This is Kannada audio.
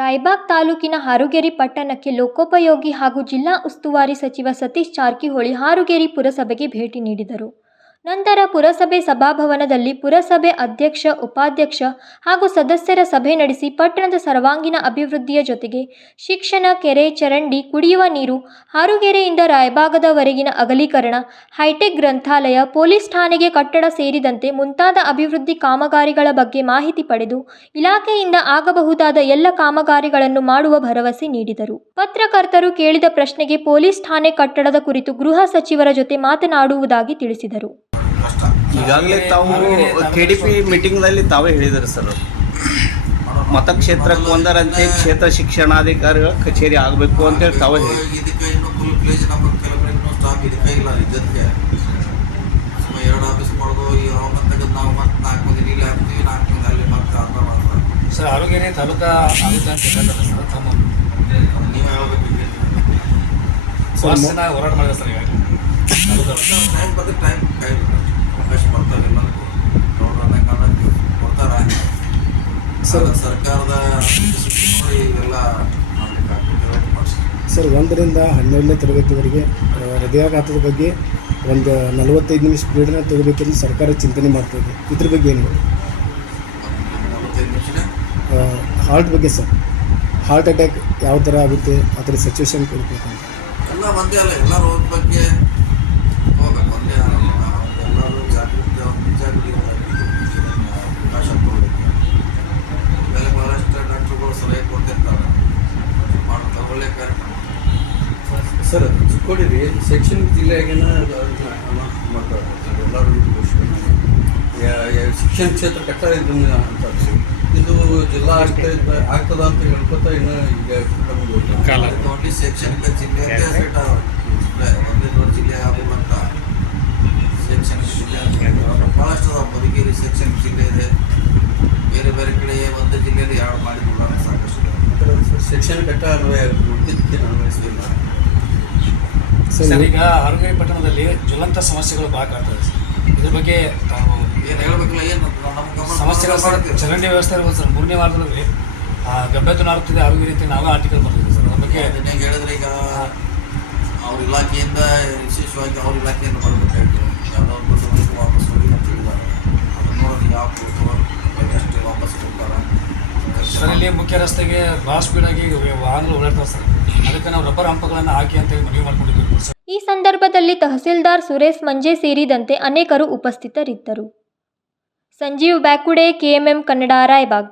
ರಾಯಬಾಗ್ ತಾಲೂಕಿನ ಹಾರುಗೇರಿ ಪಟ್ಟಣಕ್ಕೆ ಲೋಕೋಪಯೋಗಿ ಹಾಗೂ ಜಿಲ್ಲಾ ಉಸ್ತುವಾರಿ ಸಚಿವ ಸತೀಶ್ ಜಾರಕಿಹೊಳಿ ಹಾರುಗೇರಿ ಪುರಸಭೆಗೆ ಭೇಟಿ ನೀಡಿದರು. ನಂತರ ಪುರಸಭೆ ಸಭಾಭವನದಲ್ಲಿ ಪುರಸಭೆ ಅಧ್ಯಕ್ಷ, ಉಪಾಧ್ಯಕ್ಷ ಹಾಗೂ ಸದಸ್ಯರ ಸಭೆ ನಡೆಸಿ ಪಟ್ಟಣದ ಸರ್ವಾಂಗೀಣ ಅಭಿವೃದ್ಧಿಯ ಜೊತೆಗೆ ಶಿಕ್ಷಣ, ಕೆರೆ, ಚರಂಡಿ, ಕುಡಿಯುವ ನೀರು ಹಾರುಗೆರೆಯಿಂದ ರಾಯಭಾಗದವರೆಗಿನ ಅಗಲೀಕರಣ, ಹೈಟೆಕ್ ಗ್ರಂಥಾಲಯ, ಪೊಲೀಸ್ ಠಾಣೆಗೆ ಕಟ್ಟಡ ಸೇರಿದಂತೆ ಮುಂತಾದ ಅಭಿವೃದ್ಧಿ ಕಾಮಗಾರಿಗಳ ಬಗ್ಗೆ ಮಾಹಿತಿ ಪಡೆದು ಇಲಾಖೆಯಿಂದ ಆಗಬಹುದಾದ ಎಲ್ಲ ಕಾಮಗಾರಿಗಳನ್ನು ಮಾಡುವ ಭರವಸೆ ನೀಡಿದರು. ಪತ್ರಕರ್ತರು ಕೇಳಿದ ಪ್ರಶ್ನೆಗೆ ಪೊಲೀಸ್ ಠಾಣೆ ಕಟ್ಟಡದ ಕುರಿತು ಗೃಹ ಸಚಿವರ ಜೊತೆ ಮಾತನಾಡುವುದಾಗಿ ತಿಳಿಸಿದರು. ಈಗಾಗಲೇ ತಾವು ಕೆ ಡಿ ಪಿ ಮೀಟಿಂಗ್ನಲ್ಲಿ ತಾವೇ ಹೇಳಿದರು ಸರ್. ಮತಕ್ಷೇತ್ರಕ್ಕೆ ಒಂದರಂತೆ ಕ್ಷೇತ್ರ ಶಿಕ್ಷಣಾಧಿಕಾರಿಗಳ ಕಚೇರಿ ಆಗಬೇಕು ಅಂತೇಳಿ ತಾವೇ ಹೇಳಿ ಇದಕ್ಕೆ ಇನ್ನೂ ಫುಲ್ ಪ್ಲೇಸ್ ನಮ್ಮ ಕೆಲವರಿಗೆ ಇನ್ನೂ ಸ್ಟಾಕ್ ಇದಕ್ಕೆ ಇಲ್ಲ ಇದಕ್ಕೆ. ಸುಮ್ಮನೆ ಎರಡು ಆಫೀಸ್ ಮಾಡೋದು ಈ ತೆಗೆದು ನಾವು ಮತ್ತೆ ನಾಲ್ಕು ಮಂದಿ ಇಲ್ಲಿ ಹಾಕ್ತೀವಿ ನಾಲ್ಕು ಮಂದಿ ಅಲ್ಲಿ ಮತ್ತೆ ಅಂತ ಮಾಡ್ತಾರೆ ಸರ್ ಆರೋಗ್ಯನೇ ತಾಲೂಕಾ ಆಗುತ್ತೆ ಅಂತ ಹೇಳ್ತಾರೆ ಸರ್ ತಮ್ಮ. ನೀವು ಹೇಳ್ಬೇಕು ಹೋರಾಟ ಮಾಡಿದೆ ಸರ್ ಈಗ ತಾಲೂಕಾ ಟೈಮ್ ಬಗ್ಗೆ ಟೈಮ್ ಕೈ ಅವಕಾಶ ಬರ್ತಾರೆ ಎಲ್ಲರಿಗೂ. ಕೊಡ್ತಾರ. ಸರ್. ಸರ್ಕಾರದ ನೋಡಿ ಮಾಡ್ಲಿಕ್ಕೆ ಮಾಡಿಸಿ ಸರ್ ಒಂದರಿಂದ ಹನ್ನೆರಡನೇ ತರಗತಿವರೆಗೆ ಹೃದಯಾಘಾತದ ಬಗ್ಗೆ ಒಂದು ನಲವತ್ತೈದು ನಿಮಿಷ ಪೀಡನ ತೆಗಬೇಕೆಂದು ಸರ್ಕಾರ ಚಿಂತನೆ ಮಾಡ್ತಾ ಇದೆ. ಇದ್ರ ಬಗ್ಗೆ ಏನು? ಹಾರ್ಟ್ ಬಗ್ಗೆ ಸರ್. ಹಾರ್ಟ್ ಅಟ್ಯಾಕ್ ಯಾವ ಥರ ಆಗುತ್ತೆ? ಆ ಥರ ಸಿಚುವೇಶನ್ ಕೊಡ್ಬೇಕಂತ. ಎಲ್ಲ ಒಂದೇ ಅಲ್ಲ ಎಲ್ಲ ರೋಗದ ಬಗ್ಗೆ ಹೋಗ್ಬೇಕು ಒಂದೇ ಅಲ್ಲ ಎಲ್ಲರೂ ಜಾಗೃತಿ ಜಾಗೃತಿ ಅವಕಾಶ ಕೊಡಬೇಕು ಆಮೇಲೆ ಭಾಳಷ್ಟು ಡಾಕ್ಟ್ರುಗಳು ಸಲಹೆ ಕೊಡ್ತಿರ್ತಾರೆ ಮಾಡ್ತಾರೆ ಒಳ್ಳೆ ಕಾರ್ಯಕ್ರಮ ಸರ್ ಚಿಕ್ಕೋಡಿರಿ ಶೈಕ್ಷಣಿಕ ಜಿಲ್ಲೆಯಾಗಿನ ಮಾಡ್ತಾರೆ ಎಲ್ಲರೂ ಶಿಕ್ಷಣ ಕ್ಷೇತ್ರ ಕಟ್ಟಡ ಇದ್ರ ಅಂತ ಇದು ಜಿಲ್ಲಾ ಅಷ್ಟೇ ಆಗ್ತದ ಅಂತ ಹೇಳ್ಕೊತ ಇನ್ನು ಈಗ ನೋಡಿ ಶೈಕ್ಷಣಿಕ ಜಿಲ್ಲೆ ಒಂದೇನೂರು ಜಿಲ್ಲೆ ಆಗುವಂತ ಶೈಕ್ಷಣಿಕ ಜಿಲ್ಲೆ ಭಾಳಷ್ಟು ಅದಾವ ಮಧುಗಿರಿ ಶೈಕ್ಷಣಿಕ ಜಿಲ್ಲೆ ಇದೆ. ಬೇರೆ ಬೇರೆ ಕಡೆ ಒಂದೇ ಜಿಲ್ಲೆಯಲ್ಲಿ ಯಾರು ಮಾಡಿಲ್ಲ ಸಾಕಷ್ಟು. ಇದೆ. ಶಿಕ್ಷಣ ಕಟ್ಟ ಅನ್ವಯ ಉಳಿದಿದ್ದಕ್ಕೆ ಅನ್ವಯಿಸಲಿಲ್ಲ ಸರ್. ಈಗ ಆರೋಗ್ಯ ಪಟ್ಟಣದಲ್ಲಿ ಜ್ವಲಂತ ಸಮಸ್ಯೆಗಳು ಭಾಳ ಕಾಡ್ತದೆ ಸರ್. ಇದ್ರ ಬಗ್ಗೆ ತಾವು ಏನು ಹೇಳ್ಬೇಕಲ್ಲ ಏನು ಸಮಸ್ಯೆಗಳ ಚರಂಡಿ ವ್ಯವಸ್ಥೆ ಇರ್ಬೋದು ಸರ್. ಮೂರನೇ ವಾರದಲ್ಲಿ ಗಬ್ಬೆ ಗಬ್ಬೆದ್ದು ನಾಡುತ್ತಿದೆ ಆರೋಗ್ಯ ರೀತಿ ನಾವೇ ಆರ್ಟಿಕಲ್ ಬರ್ತಿದ್ವಿ ಸರ್. ಅದ್ರ ಬಗ್ಗೆ ಹೇಳಿದ್ರೆ ಈಗ ಅವ್ರ ಇಲಾಖೆಯಿಂದ ವಿಶೇಷವಾಗಿ ಅವ್ರ ಇಲಾಖೆಯಿಂದ ಬರಬೇಕಾಗಿತ್ತು ಯಾವುದೋ ಒಂದು ವಾಪಸ್ ಹೋಗಿ ಅಂತ ಹೇಳಿದ್ದಾರೆ. ಅದನ್ನ ನೋಡಿ ಯಾವ ಕೊಡ್ತು ಎಷ್ಟು ವಾಪಸ್ ಕೊಡ್ತಾರೆ ಇಲ್ಲಿ ಮುಖ್ಯ ರಸ್ತೆಗೆ ಭಾಳ ಸ್ಪೀಡಾಗಿ ವಾಹನಗಳು ಓಡಾಡ್ತಾವೆ ಸರ್. ಅದಕ್ಕೆ ನಾವು ರಬ್ಬರ್ ಹಂಪಗಳನ್ನು ಹಾಕಿ ಅಂತ ಹೇಳಿ ಮನವಿ ಮಾಡ್ಕೊಂಡಿದ್ದೀವಿ ಸರ್. ಈ ಸಂದರ್ಭದಲ್ಲಿ ತಹಸೀಲ್ದಾರ್ ಸುರೇಶ್ ಮಂಜೆ ಸೇರಿದಂತೆ ಅನೇಕರು ಉಪಸ್ಥಿತರಿದ್ದರು. ಸಂಜೀವ್ ಬ್ಯಾಕುಡೆ, ಕೆಎಂಎಂ ಕನ್ನಡ, ರಾಯಬಾಗ್.